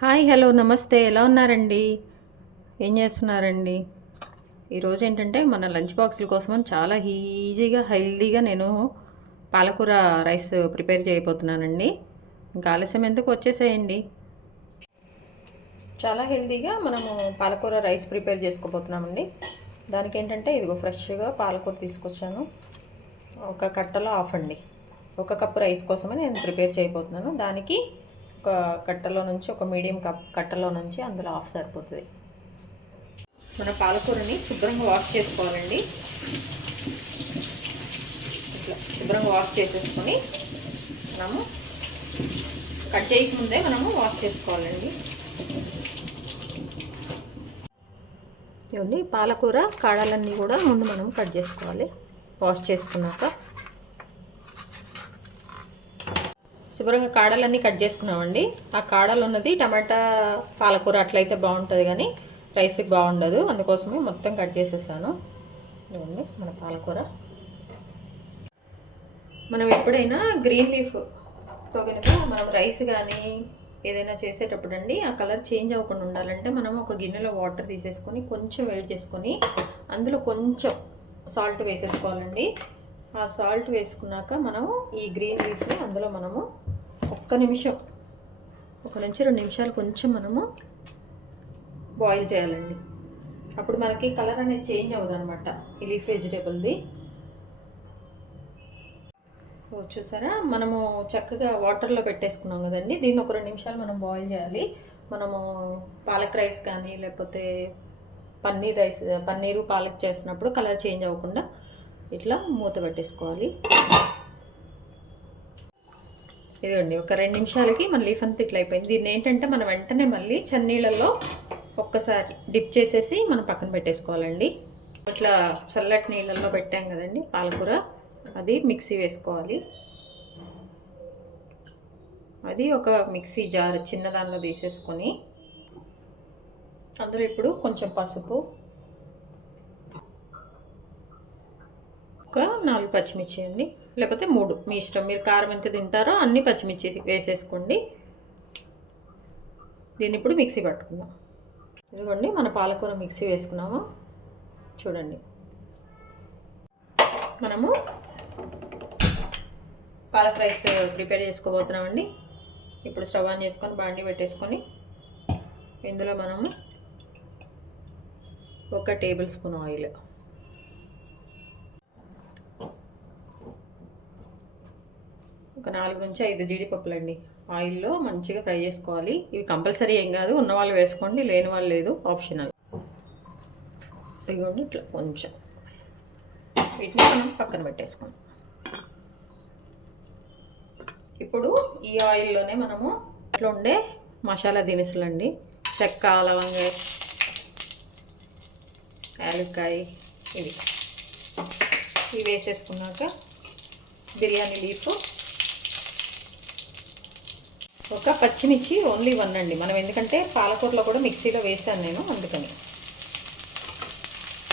Hi hello నమస్తే ఎలా ఉన్నారండి? ఏం చేస్తున్నారండి? ఈరోజు ఏంటంటే మన లంచ్ బాక్సుల కోసమని చాలా ఈజీగా హెల్తీగా నేను పాలకూర రైస్ ప్రిపేర్ చేయబోతున్నానండి. ఇంకా ఆలస్యం ఎందుకు వచ్చేసేయండి. చాలా హెల్తీగా మనము పాలకూర రైస్ ప్రిపేర్ చేసుకోబోతున్నామండి. దానికి ఏంటంటే ఇదిగో ఫ్రెష్గా పాలకూర తీసుకొచ్చాను. ఒక కట్టలో హాఫ్ అండి. ఒక కప్పు రైస్ కోసమని నేను ప్రిపేర్ చేయబోతున్నాను. దానికి ఒక కట్టలో నుంచి ఒక మీడియం కట్టలో నుంచి అందులో హాఫ్ సరిపోతుంది. మన పాలకూరని శుభ్రంగా వాష్ చేసుకోవాలండి. ఇట్లా శుభ్రంగా వాష్ చేసేసుకొని మనము కట్ చేయకముందే మనము వాష్ చేసుకోవాలండి. ఇవన్నీ పాలకూర కాడలన్నీ కూడా ముందు మనం కట్ చేసుకోవాలి. వాష్ చేసుకున్నాక శుభ్రంగా కాడలన్నీ కట్ చేసుకున్నామండి. ఆ కాడలు ఉన్నది టమాటా పాలకూర అట్లయితే బాగుంటుంది, కానీ రైస్కి బాగుండదు. అందుకోసమే మొత్తం కట్ చేసేసాను. ఇవ్వండి మన పాలకూర. మనం ఎప్పుడైనా గ్రీన్ లీఫ్తో కనుక మనం రైస్ కానీ ఏదైనా చేసేటప్పుడు అండి ఆ కలర్ చేంజ్ అవ్వకుండా ఉండాలంటే మనం ఒక గిన్నెలో వాటర్ తీసేసుకొని కొంచెం వేడి చేసుకొని అందులో కొంచెం సాల్ట్ వేసేసుకోవాలండి. ఆ సాల్ట్ వేసుకున్నాక మనము ఈ గ్రీన్ లీఫ్ని అందులో మనము ఒక్క నిమిషం, 1 నుంచి 2 నిమిషాలు కొంచెం మనము బాయిల్ చేయాలండి. అప్పుడు మనకి కలర్ అనేది చేంజ్ అవ్వదు అనమాట ఈ లీఫ్ వెజిటేబుల్ది. చూసారా, మనము చక్కగా వాటర్లో పెట్టేసుకున్నాం కదండి. దీన్ని ఒక 2 నిమిషాలు మనం బాయిల్ చేయాలి. మనము పాలక్ రైస్ కానీ లేకపోతే పన్నీరు పాలక్ చేసినప్పుడు కలర్ చేంజ్ అవ్వకుండా ఇట్లా మూత పెట్టేసుకోవాలి. ఇదిగోండి ఒక 2 నిమిషాలకి మన లీఫ్ అంతా ఇట్లా అయిపోయింది. దీన్ని ఏంటంటే మనం వెంటనే మళ్ళీ చన్నీళ్ళల్లో ఒక్కసారి డిప్ చేసేసి మనం పక్కన పెట్టేసుకోవాలండి. ఇట్లా చల్లటి నీళ్ళల్లో పెట్టాం కదండి పాలకూర, అది మిక్సీ వేసుకోవాలి. అది ఒక మిక్సీ జార్ చిన్న దానిలో తీసేసుకొని అందులో ఇప్పుడు కొంచెం పసుపు, ఒక 4 పచ్చిమిర్చి అండి, లేకపోతే 3, మీ ఇష్టం. మీరు కారం ఎంత తింటారో అన్ని పచ్చిమిర్చి వేసేసుకోండి. దీన్ని ఇప్పుడు మిక్సీ పట్టుకుందాం. ఇదిగోండి మన పాలకూర మిక్సీ వేసుకున్నాము. చూడండి, మనము పాలక్ రైస్ ప్రిపేర్ చేసుకోబోతున్నామండి. ఇప్పుడు స్టవ్ ఆన్ చేసుకొని బాండి పెట్టేసుకొని ఇందులో మనము 1 టేబుల్ స్పూన్ ఆయిల్, ఒక 4 నుంచి 5 జీడిపప్పులండి ఆయిల్లో మంచిగా ఫ్రై చేసుకోవాలి. ఇవి కంపల్సరీ ఏం కాదు, ఉన్న వాళ్ళు వేసుకోండి, లేని వాళ్ళు లేదు, ఆప్షనల్. ఇదిగోండి ఇట్లా కొంచెం వీటిని మనం పక్కన పెట్టేసుకోండి. ఇప్పుడు ఈ ఆయిల్లోనే మనము ఇట్లా ఉండే మసాలా దినుసులండి, చెక్క, లవంగ, యాలక్కాయ, ఇవి వేసేసుకున్నాక బిర్యానీ లీఫ్, ఒక పచ్చిమిర్చి ఓన్లీ 1 అండి. మనం ఎందుకంటే పాలకూరలో కూడా మిక్సీలో వేసాను నేను, అందుకని.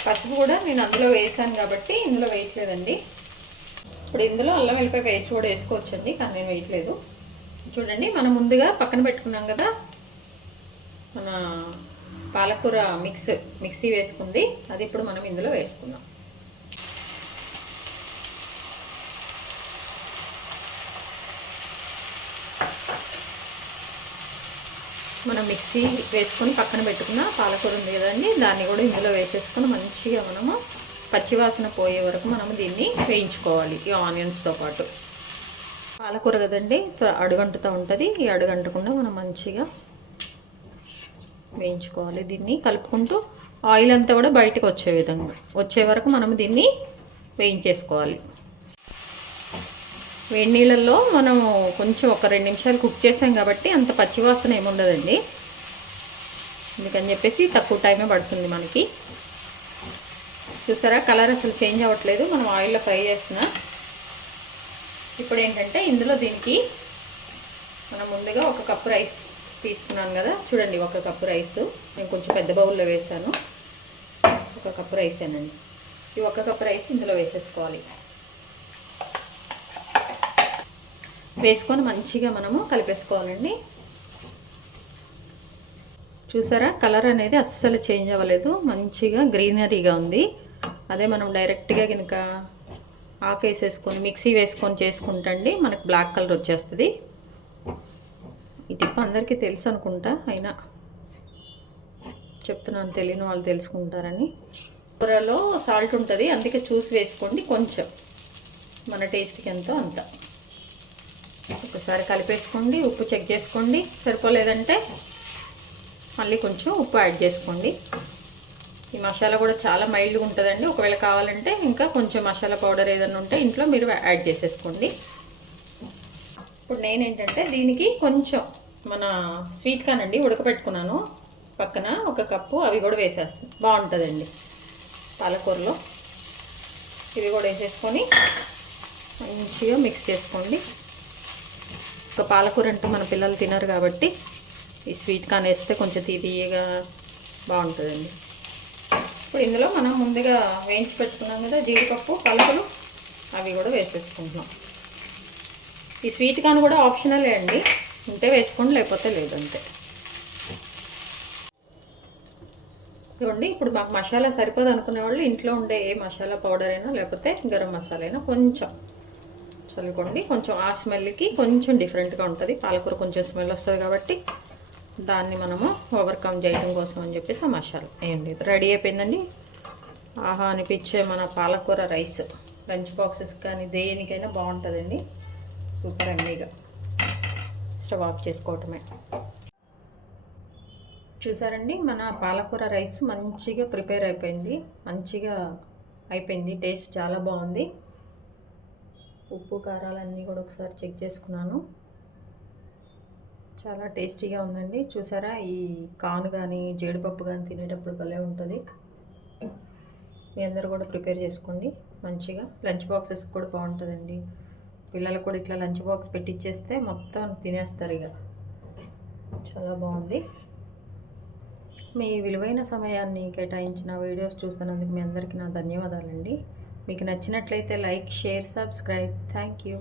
పసుపు కూడా నేను అందులో వేసాను కాబట్టి ఇందులో వేయట్లేదండి. ఇప్పుడు ఇందులో అల్లం వెల్లిపాయ పేస్ట్ కూడా వేసుకోవచ్చండి, కానీ నేను వేయట్లేదు. చూడండి, మనం ముందుగా పక్కన పెట్టుకున్నాం కదా మన పాలకూర మిక్సీ వేసుకుంది, అది ఇప్పుడు మనం ఇందులో వేసుకుందాం. మనం మిక్సీ వేసుకొని పక్కన పెట్టుకున్న పాలకూర ఉంది కదండి, దాన్ని కూడా ఇందులో వేసేసుకొని మంచిగా మనము పచ్చివాసన పోయే వరకు మనము దీన్ని వేయించుకోవాలి ఈ ఆనియన్స్తో పాటు. పాలకూర కదండి అడుగంటుతూ ఉంటుంది, ఈ అడుగంటకుండా మనం మంచిగా వేయించుకోవాలి. దీన్ని కలుపుకుంటూ ఆయిల్ అంతా కూడా బయటకు వచ్చే వరకు మనము దీన్ని వేయించేసుకోవాలి. వేడి నీళ్ళల్లో మనము కొంచెం ఒక 2 నిమిషాలు కుక్ చేసాం కాబట్టి అంత పచ్చివాసన ఏముండదండి. అందుకని చెప్పేసి తక్కువ టైమే పడుతుంది మనకి. చూసారా, కలర్ అసలు చేంజ్ అవ్వట్లేదు మనం ఆయిల్లో ఫ్రై చేసిన. ఇప్పుడు ఏంటంటే ఇందులో దీనికి మనం ముందుగా 1 కప్పు రైస్ తీసుకున్నాను కదా, చూడండి 1 కప్పు రైస్ నేను కొంచెం పెద్ద బౌల్లో వేసాను. 1 కప్పు రైసేనండి. ఈ 1 కప్పు రైస్ ఇందులో వేసేసుకోవాలి. వేసుకొని మంచిగా మనము కలిపేసుకోవాలండి. చూసారా కలర్ అనేది అస్సలు చేంజ్ అవ్వలేదు, మంచిగా గ్రీనరీగా ఉంది. అదే మనం డైరెక్ట్గా కనుక ఆకు వేసేసుకొని మిక్సీ వేసుకొని చేసుకుంటండి మనకు బ్లాక్ కలర్ వచ్చేస్తుంది. ఈ టిప్ అందరికీ తెలుసు అనుకుంటా, అయినా చెప్తున్నాను తెలియని వాళ్ళు తెలుసుకుంటారని. కూరలో సాల్ట్ ఉంటుంది, అందుకే చూసి వేసుకోండి, కొంచెం మన టేస్ట్కి ఎంతో అంత. ఒకసారి కలిపేసుకోండి, ఉప్పు చెక్ చేసుకోండి, సరిపోలేదంటే మళ్ళీ కొంచెం ఉప్పు యాడ్ చేసుకోండి. ఈ మసాలా కూడా చాలా మైల్డ్గా ఉంటుందండి, ఒకవేళ కావాలంటే ఇంకా కొంచెం మసాలా పౌడర్ ఏదైనా ఉంటే ఇంట్లో మీరు యాడ్ చేసేసుకోండి. ఇప్పుడు నేనేంటంటే దీనికి కొంచెం మన స్వీట్ కార్న్ అండి ఉడకబెట్టుకున్నాను, పక్కన 1 కప్పు అవి కూడా వేసేస్తాను, బాగుంటుందండి పాలకూరలో. ఇవి కూడా వేసేసుకొని మంచిగా మిక్స్ చేసుకోండి. ఒక పాలకూర అంటే మన పిల్లలు తినరు కాబట్టి ఈ స్వీట్ కార్న్ వేస్తే కొంచెం తీయగా బాగుంటుందండి. ఇప్పుడు ఇందులో మనం ముందుగా వేయించి పెట్టుకున్నాం కదా జీడిపప్పు పలుకులు, అవి కూడా వేసేసుకుంటున్నాం. ఈ స్వీట్ కార్న్ కూడా ఆప్షనలే అండి, ఉంటే వేసుకోండి లేకపోతే లేదంతే. చూడండి ఇప్పుడు మాకు మసాలా సరిపోదు అనుకునే వాళ్ళు ఇంట్లో ఉండే ఏ మసాలా పౌడర్ అయినా లేకపోతే గరం మసాలా అయినా కొంచెం చల్లుకోండి. కొంచెం ఆ స్మెల్కి కొంచెం డిఫరెంట్గా ఉంటుంది, పాలకూర కొంచెం స్మెల్ వస్తుంది కాబట్టి దాన్ని మనము ఓవర్కమ్ చేయడం కోసం అని చెప్పేసి ఆ మసాలా ఏం లేదు, రెడీ అయిపోయిందండి. ఆహా అనిపించే మన పాలకూర రైస్ లంచ్ బాక్సెస్ కానీ దేనికైనా బాగుంటుందండి, సూపర్ ఎమ్మీగా. స్టవ్ ఆఫ్ చేసుకోవటమే. చూసారండి మన పాలకూర రైస్ మంచిగా ప్రిపేర్ అయిపోయింది, మంచిగా అయిపోయింది, టేస్ట్ చాలా బాగుంది. ఉప్పు కారాలన్నీ కూడా ఒకసారి చెక్ చేసుకున్నాను, చాలా టేస్టీగా ఉందండి. చూసారా ఈ కార్న్ కానీ జీడిపప్పు కానీ తినేటప్పుడు భలే ఉంటుంది. మీ అందరూ కూడా ప్రిపేర్ చేసుకోండి, మంచిగా లంచ్ బాక్సెస్ కూడా బాగుంటుందండి. పిల్లలకు కూడా ఇట్లా లంచ్ బాక్స్ పెట్టిచ్చేస్తే మొత్తం తినేస్తారు ఇక, చాలా బాగుంది. మీ విలువైన సమయాన్ని కేటాయించిన వీడియోస్ చూస్తున్నందుకు మీ అందరికీ నా ధన్యవాదాలండి. మీకు నచ్చినట్లయితే like, share, subscribe. Thank you.